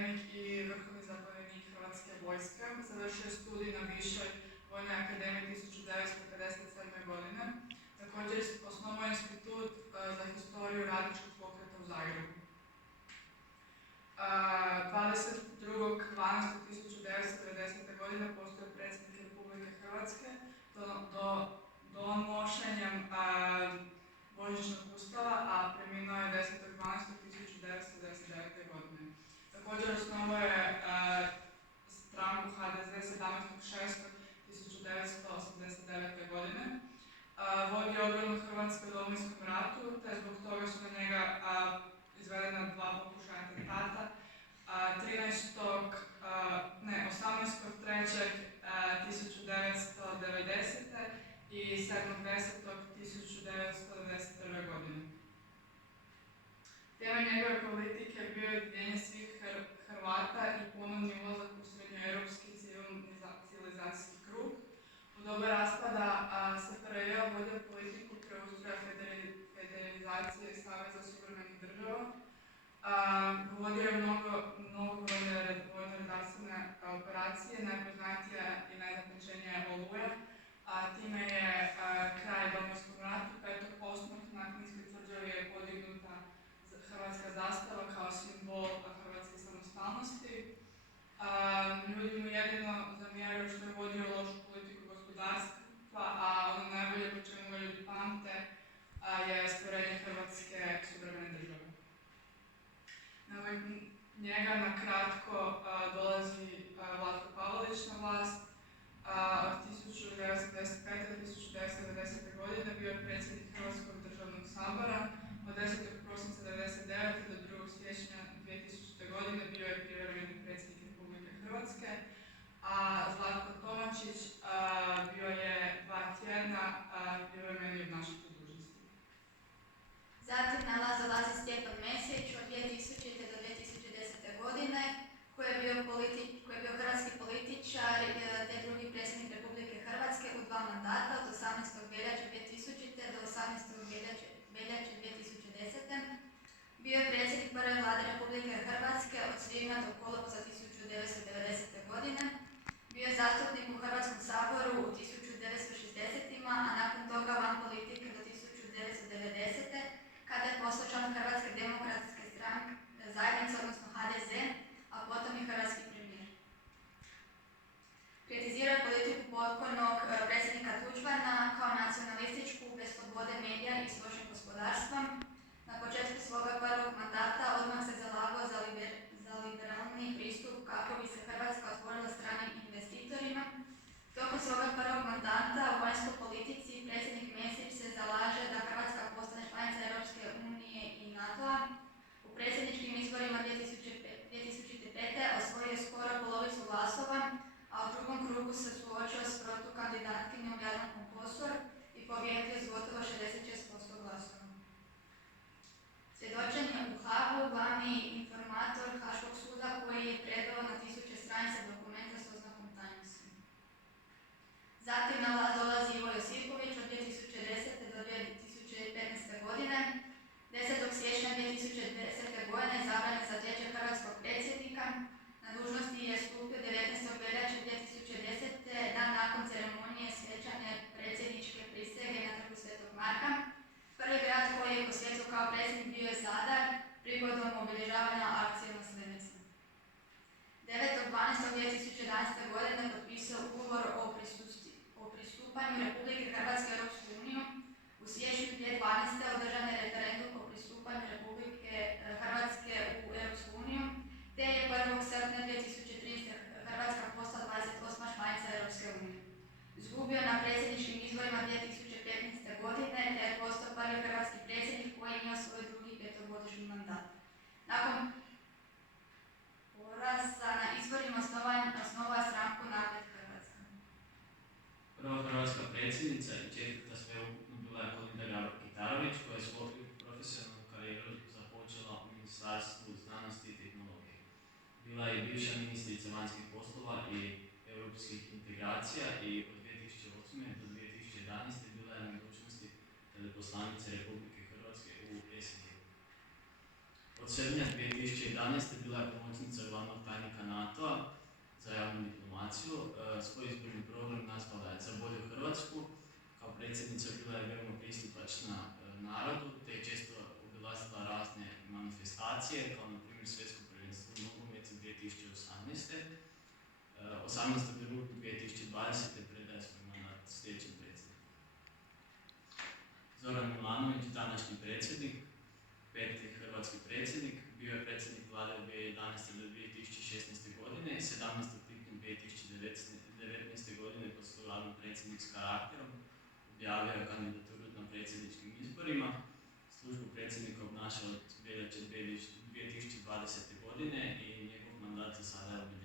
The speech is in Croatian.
akademik i vrhovni zapovjednik Hrvatske vojske. Završio je studij na Višoj vojnoj akademiji 1957. godine. Također osnovao je institut za historiju radničkog pokreta u Zagrebu. 22.12.1990. godine postao je predsjednik Republike Hrvatske donošenjem Božićnog ustava, a preminuo je 10.12.1999. godine. Također osnovao je stranku HDZ 17.6.1989. godine. Vodio obranu Hrvatske u Domovinskom ratu, te zbog toga su na njega izvedena 2 pokušaja atentata 18.3.1990. i 7.10.1991. godine. Temelj njegove politike bio je ujedinjenje svih Hrvata i ponovni ulazak u srednjoeuropski civilizacijski krug. U doba raspada SFRJ vodio politiku preustroja federalizacije i Saveza suvremenih država. Vodio je mnogobrojne vojno-redarstvene operacije, najpoznatija i najzapačenija je Oluja. Time je kraj Domovinskom ratu 5.8. na Kninskoj tvrđavi je podignuta hrvatska zastava kao simbol hrvatske samostalnosti. Ljudi mu jedino zamjeraju što je vodio lošu politiku gospodarstva, a ono najbolje po čemu ljudi pamte je stvorenje Hrvatske suverene države. Njega na kratko dolazi Vlatko Pavelić na vlast. Od 1995. do 1990. godine bio je predsjednik Hrvatskog državnog sabora. Od 10. prosinca 1999. do 2. siječnja 2000. godine bio je privremeni predsjednik Republike Hrvatske. A Zlatko Tomačić bio je 2 tjedna privremeni obnašatelj dužnosti. Zatim na vlast dolazi Stjepan Mesić od 2000. do 2010. godine, koji je bio hrvatski političar te drugi predsjednik Republike Hrvatske u 2 mandata od 18. veljače 2000. do 18. veljače 2010. Bio je predsjednik prve vlade Republike Hrvatske od svibnja do kolovoza 1990. godine. Bio je zastupnik u Hrvatskom saboru u 1960-ima, a nakon toga van politike do 1990. kada je postao član Hrvatske demokratske zajednice, odnosno HDZ, a potom i hrvatski premijer. Kritizirao je politiku pokojnog predsjednika Tuđmana kao nacionalističku, bez slobode medija i s lošim gospodarstvom. Na početku svoga prvog mandata odmah se zalagao za liberalni pristup kako bi se Hrvatska otvorila stranim investitorima. Tokom svoga prvog mandata u vanjskoj politici predsjednik Mesić se zalaže da Hrvatska postane članica Europske unije i NATO-a. U predsjedničkim izborima 2005. osvojio je skoro polovicu glasova, a u drugom krugu se suočio s protukandidatkinjom Jadrankom Kosor i pobijedio s gotovo 66% glasova. Svjedočenje u Haagu, glavni informator Haškog suda koji je predao na 1000 stranica dokumenta s oznakom tajnosti. Zatim na vlast dolazi Ivo Josipović od 2010. do 2015. godine. 10. siječnja 2010. godine izabran je za trećeg hrvatskog predsjednika. Na dužnosti je stupio 19. veljače 2010. dan nakon ceremonije svečane predsjedničke prisege na Trgu Svetog Marka. Prvi grad koji je posjetio kao predsjednik bio je Zadar prigodom obilježavanja akcije Maslenica. 9.12.2011. godine potpisao ugovor o pristupanju Republike Hrvatske u Europsku uniju. U siječnju 2012. održan je referendum o pristupanju Republike Hrvatske u Europsku uniju, te je 1. srpnja 2013. Hrvatska postala 28. članica Europske unije. Izgubio na predsjedničkim izborima 2015. godine, te je postao prvi hrvatski predsjednik koji je imao svoj drugi 5-godišnji mandat. Nakon poraza na izborima osnovao stranku Napred Hrvatska. Prva hrvatska predsjednica i četvrta sveukupno bila je Kolinda Grabar-Kitarović, koja je svoju profesionalnu karijeru započela u Ministarstvu znanosti i tehnologije. Bila je bivša ministrica vanjskih poslova i europskih integracija i od 2008. do 2011. bila je na dužnosti veleposlanice Republike Hrvatske u SAD. Od srpnja 2011. bila je pomoćnica glavnog tajnika NATO-a za javnu diplomaciju. Svoj izborni program nazvala je Za bolju Hrvatsku. Kao predsjednica bila je veoma pristupačna narodu, te je često obilazila razne manifestacije, kao na primjer Svjetsko prvenstvo u nogometu 2018. 18. rujna 2020. predaje svoj mandat sljedećem predsjedniku. Zoran Milanović, današnji predsjednik, peti hrvatski predsjednik, bio je predsjednik vlade od 2011. do 2016. godine i 17. lipnja 2019. godine pod svojim predsjednik s karakterom objavio je kandidaturu na predsjedničkim izborima. Službu predsjednika obnašao od veljače 2020. godine i njegov mandat za sada je